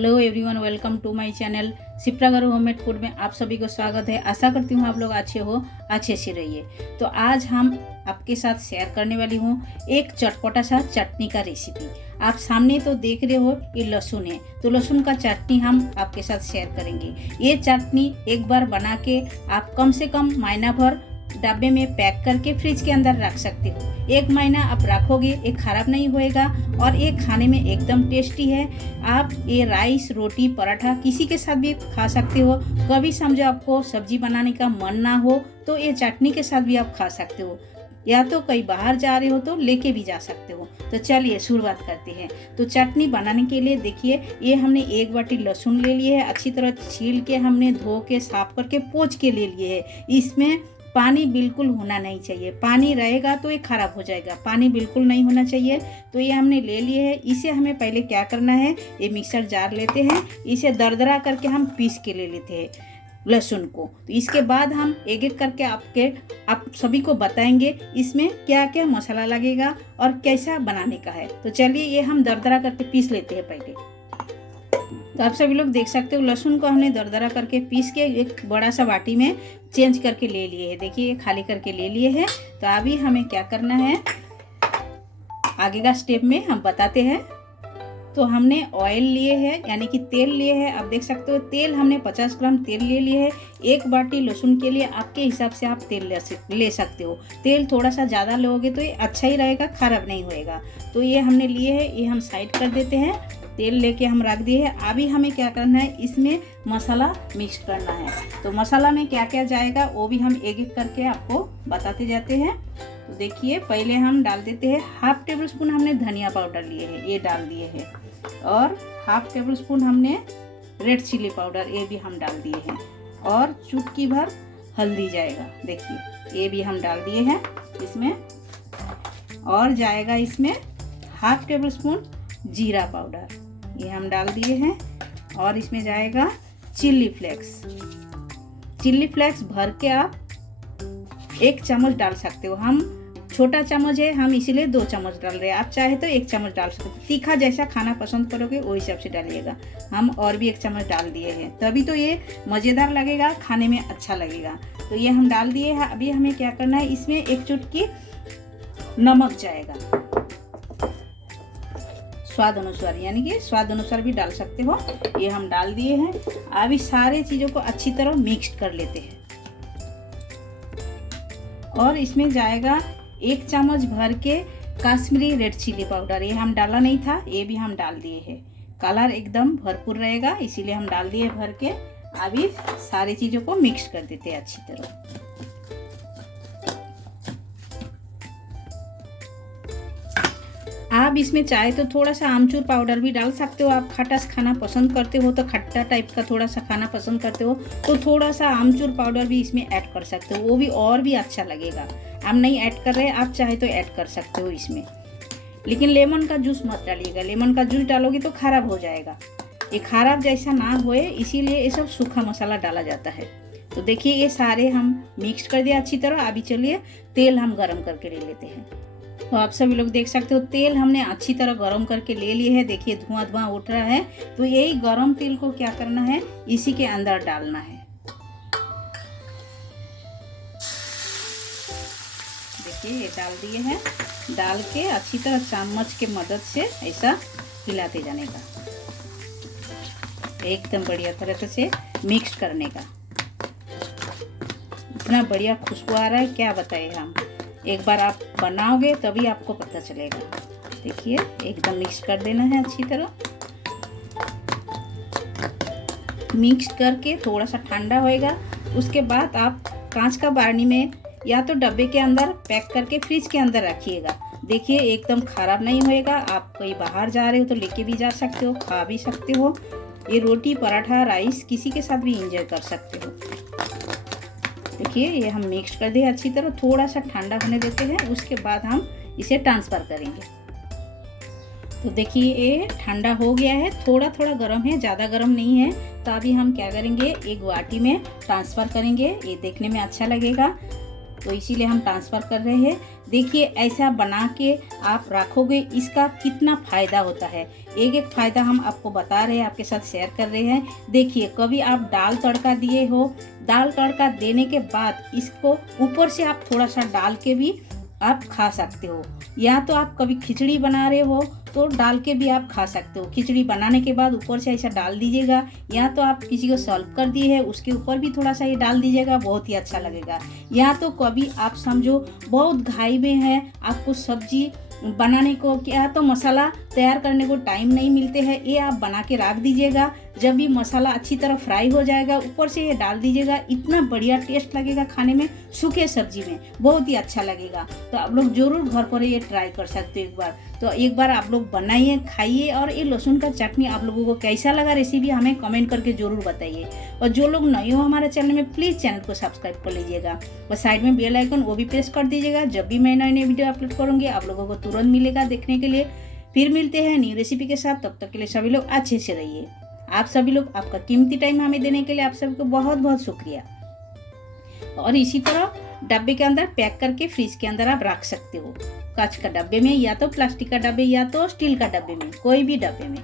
Hello everyone, welcome to my channel Shipra garu homemade food में आप सभी को स्वागत है। आशा करती हूँ आप लोग अच्छे से रहिए। तो आज हम आपके साथ शेयर करने वाली हूँ एक चटपटा सा चटनी का रेसिपी। आप सामने तो देख रहे हो, ये लहसुन है, तो लहसुन का चटनी हम आपके साथ शेयर करेंगे। ये चटनी एक बार बना के आप कम से कम महीना भर डब्बे में पैक करके फ्रिज के अंदर रख सकते हो। एक महीना आप रखोगे, ये खराब नहीं होएगा और ये खाने में एकदम टेस्टी है। आप ये राइस, रोटी, पराठा किसी के साथ भी खा सकते हो। कभी समझो आपको सब्जी बनाने का मन ना हो तो ये चटनी के साथ भी आप खा सकते हो, या तो कहीं बाहर जा रहे हो तो लेके भी जा सकते हो। तो चलिए शुरुआत करते हैं। तो चटनी बनाने के लिए देखिए, ये हमने एक बाटी लहसुन ले लिए है, अच्छी तरह छील के हमने धो के साफ करके पोंछ के ले लिए है। इसमें पानी बिल्कुल होना नहीं चाहिए, पानी रहेगा तो ये खराब हो जाएगा, पानी बिल्कुल नहीं होना चाहिए। तो ये हमने ले लिए है। इसे हमें पहले क्या करना है, ये मिक्सर जार लेते हैं, इसे दरदरा करके हम पीस के ले लेते हैं लहसुन को। तो इसके बाद हम एक एक करके आप सभी को बताएंगे इसमें क्या क्या मसाला लगेगा और कैसा बनाने का है। तो चलिए ये हम दरदरा करके पीस लेते हैं पहले। तो आप सभी लोग देख सकते हो, लहसुन को हमने दरदरा करके पीस के एक बड़ा सा बाटी में चेंज करके ले लिए है। देखिए खाली करके ले लिए हैं। तो अभी हमें क्या करना है, आगे का स्टेप में हम बताते हैं। तो हमने ऑयल लिए है, यानी कि तेल लिए है। आप देख सकते हो तेल हमने 50 ग्राम तेल ले लिए है। एक बाटी लहसुन के लिए आपके हिसाब से आप तेल ले सकते हो। तेल थोड़ा सा ज़्यादा लोगे तो ये अच्छा ही रहेगा, खराब नहीं होएगा। तो ये हमने लिए है, ये हम साइड कर देते हैं। तेल लेके हम रख दिए है। अभी हमें क्या करना है, इसमें मसाला मिक्स करना है। तो मसाला में क्या क्या जाएगा वो भी हम एक एक करके आपको बताते जाते हैं। तो देखिए पहले हम डाल देते हैं, हाफ टेबल स्पून हमने धनिया पाउडर लिए है, ये डाल दिए हैं। और हाफ टेबल स्पून हमने रेड चिली पाउडर, ये भी हम डाल दिए हैं। और चुटकी भर हल्दी जाएगा, देखिए ये भी हम डाल दिए हैं इसमें। और जाएगा इसमें हाफ टेबल स्पून जीरा पाउडर, ये हम डाल दिए हैं। और इसमें जाएगा चिल्ली फ्लेक्स। चिल्ली फ्लेक्स भर के आप 1 चम्मच डाल सकते हो। हम छोटा चम्मच है, हम इसीलिए 2 चम्मच डाल रहे हैं। आप चाहे तो 1 चम्मच डाल सकते हो। तीखा जैसा खाना पसंद करोगे वो हिसाब से डालिएगा। हम और भी 1 चम्मच डाल दिए हैं, तभी तो ये मज़ेदार लगेगा, खाने में अच्छा लगेगा। तो ये हम डाल दिए हैं। अभी हमें क्या करना है, इसमें 1 चुटकी नमक जाएगा, स्वाद अनुसार, यानी कि स्वाद अनुसार भी डाल सकते हो। ये हम डाल दिए हैं। अभी सारे चीज़ों को अच्छी तरह मिक्स कर लेते हैं। और इसमें जाएगा 1 चम्मच भर के काश्मीरी रेड चिली पाउडर, ये हम डाला नहीं था, ये भी हम डाल दिए हैं। कलर एकदम भरपूर रहेगा, इसीलिए हम डाल दिए भर के। अभी सारी चीज़ों को मिक्स कर देते हैं अच्छी तरह। आप इसमें चाहे तो थोड़ा सा आमचूर पाउडर भी डाल सकते हो। आप खटास खाना पसंद करते हो, तो खट्टा टाइप का थोड़ा सा खाना पसंद करते हो तो थोड़ा सा आमचूर पाउडर भी इसमें ऐड कर सकते हो, वो भी और भी अच्छा लगेगा। हम नहीं ऐड कर रहे, आप चाहे तो ऐड कर सकते हो इसमें। लेकिन लेमन का जूस मत डालिएगा, लेमन का जूस डालोगे तो खराब हो जाएगा। ये खराब जैसा ना होए, इसीलिए ये सब सूखा मसाला डाला जाता है। तो देखिए ये सारे हम मिक्स कर दिया अच्छी तरह। अभी चलिए तेल हम गरम करके ले लेते हैं। तो आप सभी लोग देख सकते हो तेल हमने अच्छी तरह गरम करके ले लिए है। देखिए धुआं धुआं उठ रहा है। तो यही गरम तेल को क्या करना है, इसी के अंदर डालना है। देखिए ये डाल दिए हैं। डाल के अच्छी तरह चम्मच के मदद से ऐसा हिलाते जाने का, एकदम बढ़िया तरह से मिक्स करने का। इतना बढ़िया खुशबू आ रहा है, क्या बताएं हम। एक बार आप बनाओगे तभी आपको पता चलेगा। देखिए एकदम मिक्स कर देना है अच्छी तरह। मिक्स करके थोड़ा सा ठंडा होएगा, उसके बाद आप कांच का बारनी में या तो डब्बे के अंदर पैक करके फ्रिज के अंदर रखिएगा। देखिए एकदम खराब नहीं होएगा। आप कहीं बाहर जा रहे हो तो लेके भी जा सकते हो, खा भी सकते हो। ये रोटी, पराठा, राइस किसी के साथ भी एंजॉय कर सकते हो। देखिए ये हम मिक्स कर दिए अच्छी तरह, थोड़ा सा ठंडा होने देते हैं, उसके बाद हम इसे ट्रांसफ़र करेंगे। तो देखिए ये ठंडा हो गया है, थोड़ा थोड़ा गर्म है, ज़्यादा गर्म नहीं है। तो अभी हम क्या करेंगे, एक बाटी में ट्रांसफ़र करेंगे, ये देखने में अच्छा लगेगा। तो इसीलिए हम ट्रांसफ़र कर रहे हैं। देखिए ऐसा बना के आप रखोगे, इसका कितना फ़ायदा होता है। एक एक फ़ायदा हम आपको बता रहे हैं, आपके साथ शेयर कर रहे हैं। देखिए कभी आप दाल तड़का दिए हो, दाल तड़का देने के बाद इसको ऊपर से आप थोड़ा सा डाल के भी आप खा सकते हो, या तो आप कभी खिचड़ी बना रहे हो तो डाल के भी आप खा सकते हो। खिचड़ी बनाने के बाद ऊपर से ऐसा डाल दीजिएगा, या तो आप किसी को सर्व कर दिए है उसके ऊपर भी थोड़ा सा ये डाल दीजिएगा, बहुत ही अच्छा लगेगा। या तो कभी आप समझो बहुत घाई में है, आपको सब्जी बनाने को क्या तो मसाला तैयार करने को टाइम नहीं मिलते हैं, ये आप बना के रख दीजिएगा। जब भी मसाला अच्छी तरह फ्राई हो जाएगा ऊपर से ये डाल दीजिएगा, इतना बढ़िया टेस्ट लगेगा खाने में, सूखे सब्जी में बहुत ही अच्छा लगेगा। तो आप लोग ज़रूर घर पर ये ट्राई कर सकते हो एक बार। तो एक बार आप लोग बनाइए, खाइए, और ये लहसुन का चटनी आप लोगों को कैसा लगा रेसिपी हमें कमेंट करके ज़रूर बताइए। और जो लोग नए हो हमारे चैनल में, प्लीज़ चैनल को सब्सक्राइब कर लीजिएगा और साइड में बेल आइकन वो भी प्रेस कर दीजिएगा। जब भी मैं नए नए वीडियो अपलोड करूँगी आप लोगों को तुरंत मिलेगा देखने के लिए। फिर मिलते हैं न्यू रेसिपी के साथ, तब तक के लिए सभी लोग अच्छे से रहिए। आप सभी लोग आपका कीमती टाइम हमें देने के लिए आप सभी को बहुत बहुत शुक्रिया। और इसी तरह डब्बे के अंदर पैक करके फ्रिज के अंदर आप रख सकते हो, कांच का डब्बे में, या तो प्लास्टिक का डब्बे, या तो स्टील का डब्बे में, कोई भी डब्बे में।